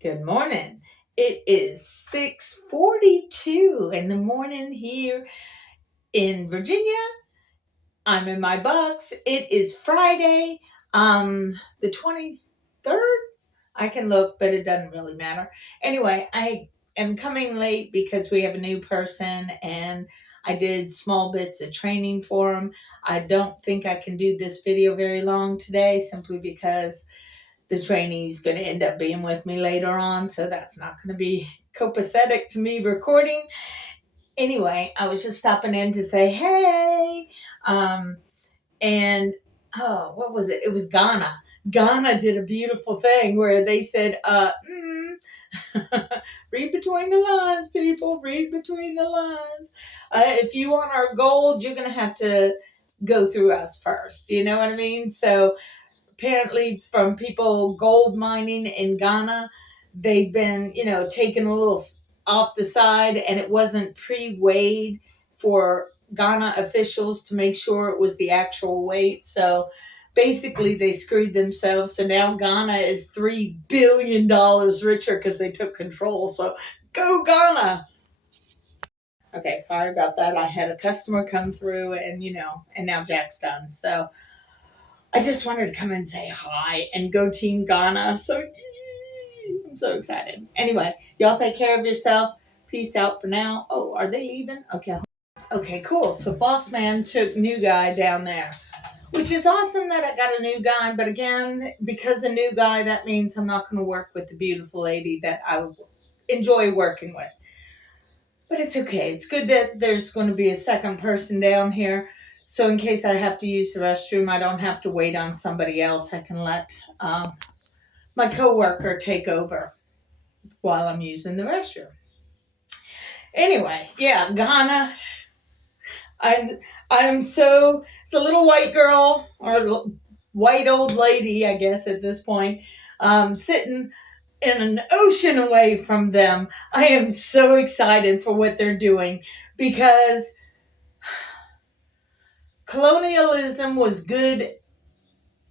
Good morning. It is 6:42 in the morning here in Virginia. I'm in my box. It is Friday, the 23rd. I can look, but it doesn't really matter. Anyway, I am coming late because we have a new person and I did small bits of training for them. I don't think I can do this video very long today simply because the trainee's going to end up being with me later on, so that's not going to be copacetic to me recording. Anyway, I was just stopping in to say hey. And what was it? It was Ghana. Ghana did a beautiful thing where they said, read between the lines, people, read between the lines. If you want our gold, you're going to have to go through us first. You know what I mean? So apparently from people gold mining in Ghana, they've been, taken a little off the side, and it wasn't pre-weighed for Ghana officials to make sure it was the actual weight. So basically they screwed themselves. So now Ghana is $3 billion richer because they took control. So go Ghana. Okay, sorry about that. I had a customer come through and now Jack's done. So I just wanted to come and say hi and go Team Ghana. So I'm so excited. Anyway, y'all take care of yourself. Peace out for now. Oh, are they leaving? Okay. Okay, cool. So Boss Man took new guy down there, which is awesome that I got a new guy. But again, because a new guy, that means I'm not going to work with the beautiful lady that I enjoy working with. But it's okay. It's good that there's going to be a second person down here. So in case I have to use the restroom, I don't have to wait on somebody else. I can let my coworker take over while I'm using the restroom. Anyway, yeah, Ghana. It's a little white girl or white old lady, I guess at this point, sitting in an ocean away from them. I am so excited for what they're doing because colonialism was good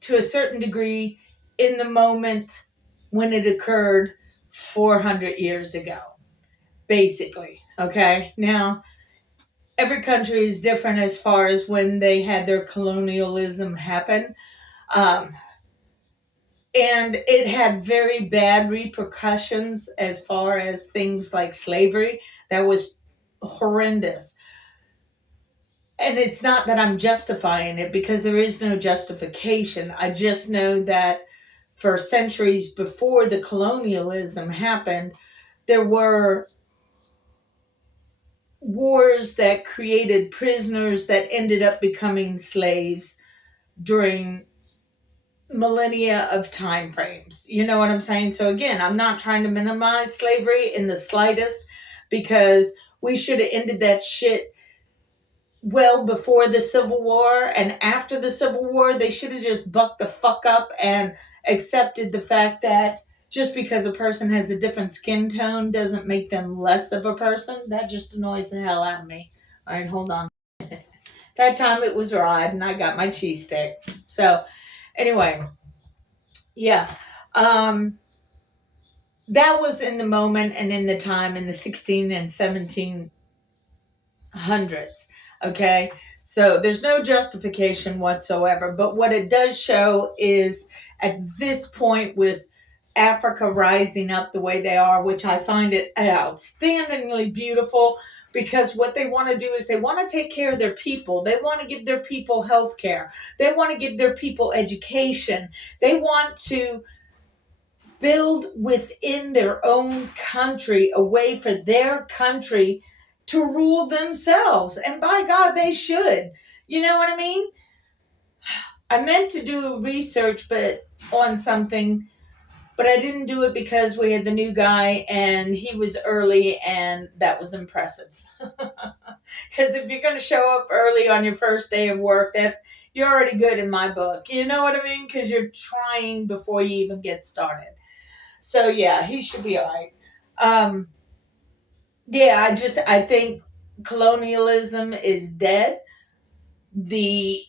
to a certain degree in the moment when it occurred 400 years ago, basically. Okay. Now, every country is different as far as when they had their colonialism happen. Um, and it had very bad repercussions as far as things like slavery. That was horrendous. And it's not that I'm justifying it because there is no justification. I just know that for centuries before the colonialism happened, there were wars that created prisoners that ended up becoming slaves during millennia of time frames. You know what I'm saying? So again, I'm not trying to minimize slavery in the slightest because we should have ended that shit well before the Civil War, and after the Civil War they should have just bucked the fuck up and accepted the fact that just because a person has a different skin tone doesn't make them less of a person. That just annoys the hell out of me. All right, hold on. That time it was Rod and I got my cheesesteak. So anyway, yeah. That was in the moment and in the time in the 16 and 1700s. Okay. So there's no justification whatsoever. But what it does show is at this point with Africa rising up the way they are, which I find it outstandingly beautiful, because what they want to do is they want to take care of their people. They want to give their people health care. They want to give their people education. They want to build within their own country a way for their country to rule themselves. And by God, they should. You know what I mean? I meant to do research on something, but I didn't do it because we had the new guy and he was early, and that was impressive. Because if you're going to show up early on your first day of work, that you're already good in my book. You know what I mean? Because you're trying before you even get started. So yeah, he should be all right. Yeah, I think colonialism is dead. The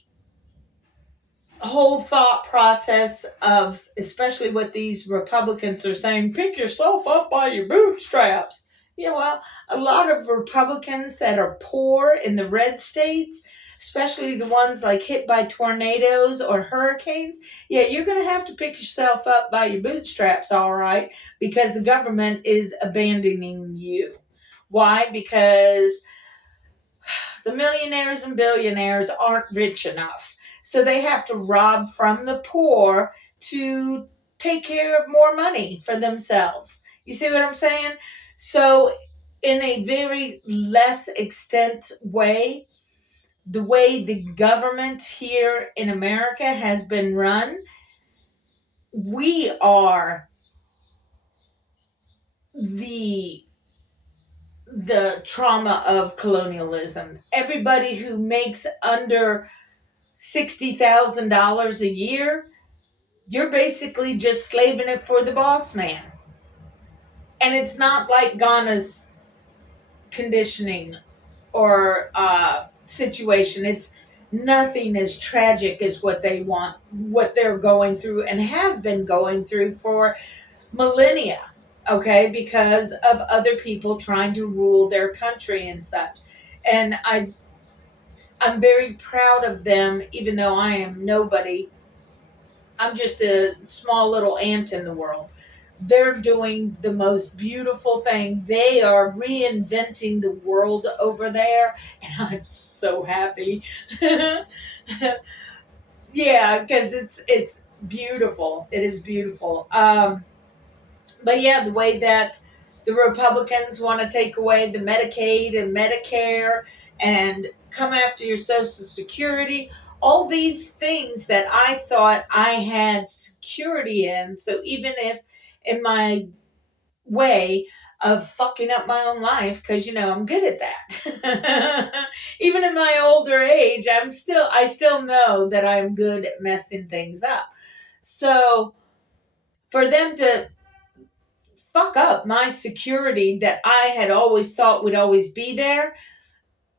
whole thought process of, especially what these Republicans are saying, pick yourself up by your bootstraps. Yeah, well, a lot of Republicans that are poor in the red states, especially the ones like hit by tornadoes or hurricanes, yeah, you're going to have to pick yourself up by your bootstraps, all right, because the government is abandoning you. Why? Because the millionaires and billionaires aren't rich enough. So they have to rob from the poor to take care of more money for themselves. You see what I'm saying? So, in a very less extent way, the way the government here in America has been run, we are the trauma of colonialism. Everybody who makes under $60,000 a year, you're basically just slaving it for the boss man. And it's not like Ghana's conditioning or situation. It's nothing as tragic as what they want, what they're going through and have been going through for millennia, okay, because of other people trying to rule their country and such. And I'm very proud of them, even though I am nobody. I'm just a small little ant in the world. They're doing the most beautiful thing. They are reinventing the world over there, and I'm so happy. Yeah, because it's beautiful. It is beautiful. But yeah, the way that the Republicans want to take away the Medicaid and Medicare and come after your Social Security, all these things that I thought I had security in. So even if in my way of fucking up my own life, because I'm good at that. Even in my older age, I still know that I'm good at messing things up. So for them to fuck up my security that I had always thought would always be there,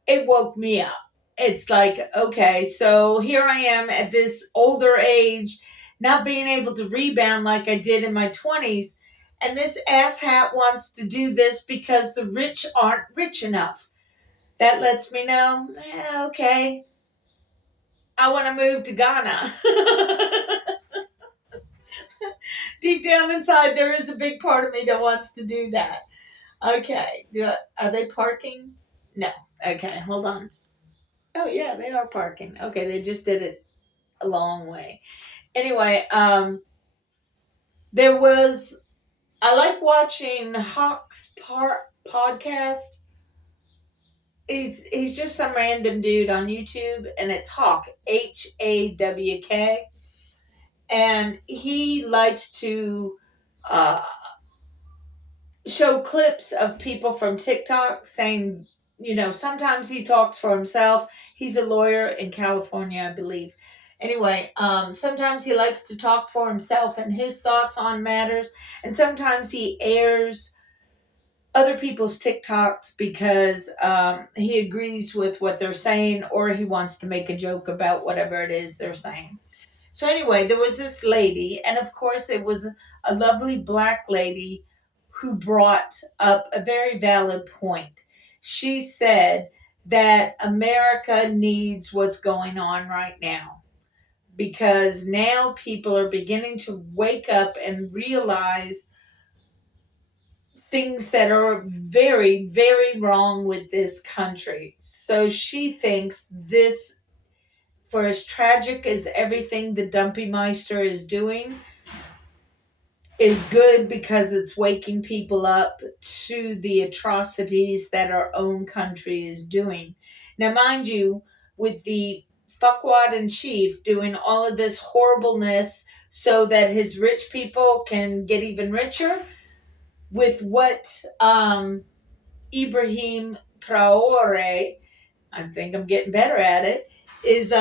it woke me up. It's like, okay, so here I am at this older age, not being able to rebound like I did in my 20s. And this asshat wants to do this because the rich aren't rich enough. That lets me know, okay, I want to move to Ghana. Deep down inside, there is a big part of me that wants to do that. Okay. Are they parking? No. Okay, hold on. Oh yeah, they are parking. Okay, they just did it a long way. Anyway, there was I like watching Hawk's podcast. He's just some random dude on YouTube, and it's Hawk, HAWK, and he likes to uh, show clips of people from TikTok saying, sometimes he talks for himself. He's a lawyer in California, I believe. Anyway, sometimes he likes to talk for himself and his thoughts on matters, and sometimes he airs other people's TikToks because he agrees with what they're saying or he wants to make a joke about whatever it is they're saying. So anyway, there was this lady, and of course it was a lovely black lady who brought up a very valid point. She said that America needs what's going on right now because now people are beginning to wake up and realize things that are very, very wrong with this country. So she thinks this, for as tragic as everything the Dumpy Meister is doing, is good because it's waking people up to the atrocities that our own country is doing. Now, mind you, with the fuckwad in chief doing all of this horribleness so that his rich people can get even richer, with what Ibrahim Traore, I think I'm getting better at it, is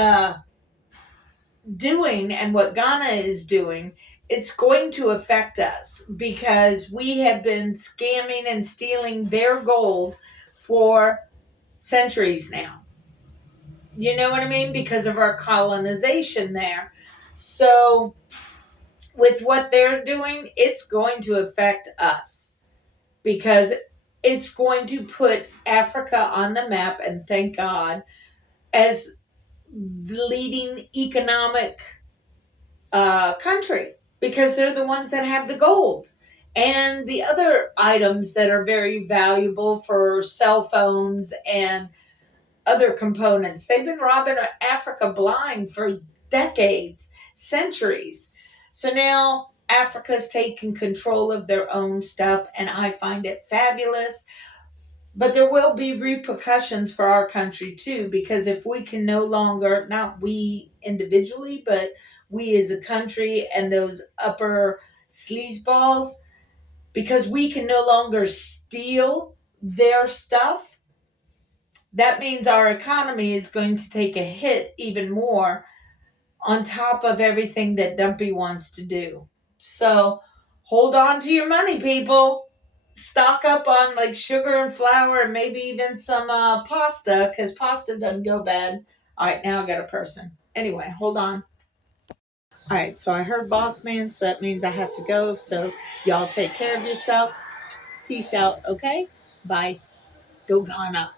doing and what Ghana is doing, it's going to affect us because we have been scamming and stealing their gold for centuries now. You know what I mean? Because of our colonization there. So with what they're doing, it's going to affect us because it's going to put Africa on the map, and thank God, as the leading economic country because they're the ones that have the gold and the other items that are very valuable for cell phones and other components. They've been robbing Africa blind for decades, centuries. So now Africa's taking control of their own stuff, and I find it fabulous. But there will be repercussions for our country too, because if we can no longer, not we individually, but we as a country and those upper sleazeballs, because we can no longer steal their stuff, that means our economy is going to take a hit even more on top of everything that Dumpy wants to do. So hold on to your money, people. Stock up on like sugar and flour and maybe even some pasta because pasta doesn't go bad. All right, now I got a person. Anyway, hold on. All right, so I heard boss man, so that means I have to go. So y'all take care of yourselves. Peace out, okay? Bye. Go Ghana.